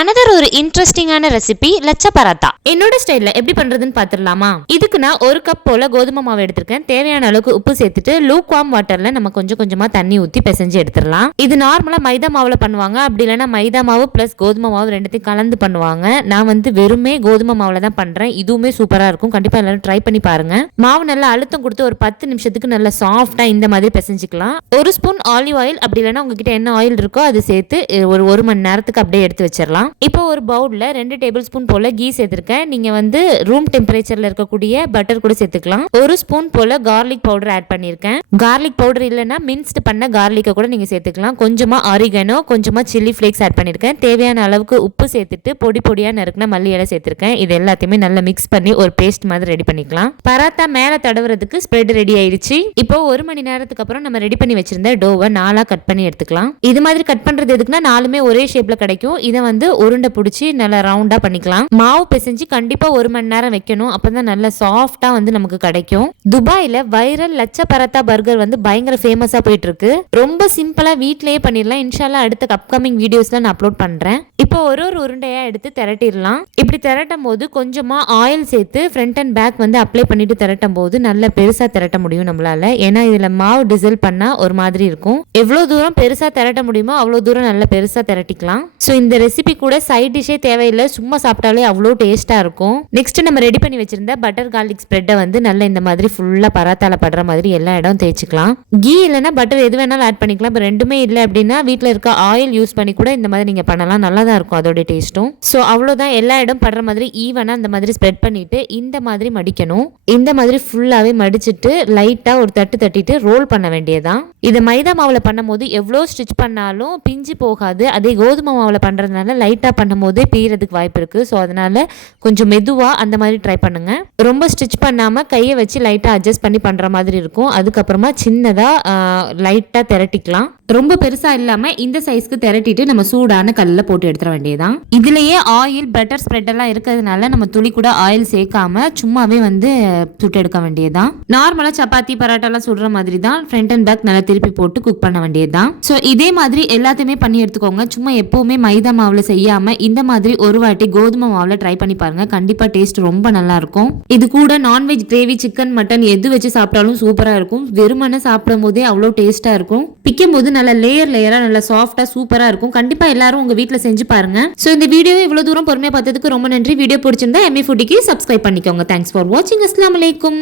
Another ஒரு இன்ட்ரெஸ்டிங்கான recipe லச்ச paratha. என்னோட ஸ்டைல்ல எப்படி பண்றதுன்னு பாத்துடலாமா? இதுக்கு நான் ஒரு கப் போல கோதுமை மாவு எடுத்திருக்கேன். தேவையான அளவுக்கு உப்பு சேர்த்துட்டு லூக் வார்ம் வாட்டர்ல நம்ம கொஞ்சம் கொஞ்சமா தண்ணி ஊத்தி பிசைஞ்சு எடுத்துடலாம். இது நார்மலா மைதா மாவுல பண்ணுவாங்க. அப்படி இல்லைன்னா மைதா மாவு பிளஸ் கோதுமை மாவு ரெண்டுத்தையும் கலந்து பண்ணுவாங்க. நான் வந்து வெறுமே கோதுமை மாவுல தான் பண்றேன். இதுவுமே சூப்பரா இருக்கும். கண்டிப்பா எல்லாரும் ட்ரை பண்ணி பாருங்க. மாவு நல்லா அழுத்தம் கொடுத்து ஒரு 10 நிமிஷத்துக்கு நல்லா சாஃப்டா இந்த மாதிரி பிசைஞ்சுக்கலாம். ஒரு ஸ்பூன் ஆலிவ் ஆயில் அப்படி இல்லைன்னா உங்ககிட்ட என்ன ஆயில் இருக்கோ அது சேர்த்து ஒரு மணி நேரத்துக்கு அப்படியே எடுத்து வச்சிடலாம். இப்போ ஒரு பவுல்ல 2 டேபிள் ஸ்பூன் போல கீ சேர்த்திருக்கேன். நீங்க வந்து ரூம் டெம்பரேச்சர்ல இருக்கக்கூடிய பட்டர் கூட சேர்த்துக்கலாம். ஒரு ஸ்பூன் போல கார்லிக் பவுடர் ஆட் பண்ணிருக்கேன். கார்லிக் பவுடர் இல்லைன்னா மின்ஸ்ட் பண்ண கார்லிக்கை கூட நீங்க சேர்த்துக்கலாம். கொஞ்சமா ஆரிகனோ, கொஞ்சமா சில்லி ஃபிளேக்ஸ் ஆட் பண்ணிருக்கேன். தேவையான அளவுக்கு உப்பு சேர்த்துட்டு பொடி பொடியா நறுக்கின மல்லி இலை சேர்த்திருக்கேன். இது எல்லாத்தையுமே நல்லா மிக்ஸ் பண்ணி ஒரு பேஸ்ட் மாதிரி ரெடி பண்ணிக்கலாம். பராத்தா மேல தடவுறதுக்கு ஸ்ப்ரெட் ரெடி ஆயிடுச்சு. இப்போ 1 மணி நேரத்துக்கு அப்புறம் நம்ம ரெடி பண்ணி வச்சிருந்த டோவை 4 கட் பண்ணி எடுத்துக்கலாம். இது மாதிரி கட் பண்றது எதுக்குன்னா 4மே ஒரே ஷேப்ல கிடைக்கும். இதை வந்து உருண்டை பிடிச்சி நல்லா ரவுண்டா பண்ணிக்கலாம். மாவு பிசைஞ்சு கண்டிப்பா 1 மணி நேரம் வைக்கணும். அப்பதான் நல்லா சாஃப்டா வந்து நமக்கு கிடைக்கும். துபாயில வைரல் லச்ச பராத்தா பர்கர் வந்து பயங்கர ஃபேமஸா போயிட்டு இருக்கு. ரொம்ப சிம்பிளா வீட்லயே பண்ணிடலாம். இன்ஷால்லா அடுத்த அப்கமிங் வீடியோஸ்ல நான் அப்லோட் பண்றேன். இப்போ ஒரு உருண்டையா எடுத்து திரட்டிடலாம். இப்படி திரட்டும் போது கொஞ்சமா ஆயில் சேர்த்து ஃப்ரண்ட் அண்ட் பேக் வந்து அப்ளை பண்ணிட்டு திரட்டும் போது நல்லா பெருசா திரட்ட முடியும் நம்மளால. ஏன்னா இதுல மாவு டிசல் பண்ணா ஒரு மாதிரி இருக்கும். எவ்வளவு தூரம் பெருசா திரட்ட முடியுமோ அவ்வளவு தூரம் நல்லா பெருசா திரட்டிக்கலாம். ஸோ இந்த ரெசிபி கூட சைட் டிஷ்ஷே தேவையில்லை, சும்மா சாப்பிட்டாலே அவ்வளோ டேஸ்டா இருக்கும். நெக்ஸ்ட் நம்ம ரெடி பண்ணி வச்சிருந்த பட்டர் கார்லிக் ஸ்ப்ரெட்டை வந்து நல்லா இந்த மாதிரி ஃபுல்லா பராத்தால படுற மாதிரி எல்லா இடம் தேய்ச்சிக்கலாம். கீ இல்லைன்னா பட்டர் எது வேணாலும் ஆட் பண்ணிக்கலாம். இப்போ ரெண்டுமே இல்லை அப்படின்னா வீட்டில் இருக்க ஆயில் யூஸ் பண்ணி கூட இந்த மாதிரி நீங்க பண்ணலாம். நல்லா தான் இருக்கும் அதோட டேஸ்ட்டும். ஸோ அவ்வளோதான், எல்லா இடம் படுற மாதிரி ஈவனா இந்த மாதிரி ஸ்ப்ரெட் பண்ணிட்டு இந்த மாதிரி மடிக்கணும். இந்த மாதிரி ஃபுல்லாவே மடிச்சிட்டு லைட்டா ஒரு தட்டு தட்டிட்டு ரோல் பண்ண வேண்டியதான். இதை மைதா மாவுல பண்ணும் போது எவ்வளோ ஸ்டிச் பண்ணாலும் பிஞ்சு போகாது. அதே கோதுமை மாவுல பண்றதுனால லைட்டா பண்ணும் போதே பிரியறதுக்கு வாய்ப்பு இருக்கு. ஸோ அதனால கொஞ்சம் மெதுவா அந்த மாதிரி ட்ரை பண்ணுங்க. ரொம்ப ஸ்டிச் பண்ணாம கையை வச்சு லைட்டா அட்ஜஸ்ட் பண்ணி பண்ற மாதிரி இருக்கும். அதுக்கப்புறமா சின்னதா லைட்டா திரட்டிக்கலாம். ரொம்ப பெருசா இல்லாம இந்த சைஸ்க்கு திரட்டிட்டு நம்ம சூடான கல்ல போட்டு எடுத்துட வேண்டியதான். இதுலயே ஆயில் பட்டர் ஸ்ப்ரெட் எல்லாம் இருக்கிறதுனால நம்ம துளி கூட ஆயில் சேர்க்காம சும்மாவே வந்து சுட்டு எடுக்க வேண்டியதான். நார்மலா சப்பாத்தி பரோட்டா எல்லாம் சுடுற மாதிரி தான் ஃப்ரண்ட் அண்ட் பேக் நல்லா திருப்பி போட்டு குக் பண்ண வேண்டியதுதான். ஸோ இதே மாதிரி எல்லாத்தையுமே பண்ணி எடுத்துக்கோங்க. சும்மா எப்பவுமே மைதா மாவுல செய்யாம இந்த மாதிரி ஒரு வாட்டி கோதுமை மாவுல ட்ரை பண்ணி பாருங்க. கண்டிப்பா டேஸ்ட் ரொம்ப நல்லா இருக்கும். இது கூட நான்வெஜ் கிரேவி, சிக்கன், மட்டன் எது வச்சு சாப்பிட்டாலும் சூப்பரா இருக்கும். வெறுமனே சாப்பிடும் போதே அவ்வளோ டேஸ்டா இருக்கும். பிக்கும் போது நல்ல லேயரா நல்லா சாஃப்டா சூப்பரா இருக்கும். கண்டிப்பா எல்லாரும் உங்க வீட்ல செஞ்சு பாருங்க. சோ இந்த வீடியோவை இவ்வளவு தூரம் பொறுமையா பார்த்ததுக்கு ரொம்ப நன்றி. வீடியோ பிடிச்சிருந்தா எம்மி ஃபுட்டிக்கு சப்ஸ்கிரைப் பண்ணிக்கோங்க. தேங்க்ஸ் ஃபார் வாட்சிங். அஸ்ஸலாமு அலைக்கும்.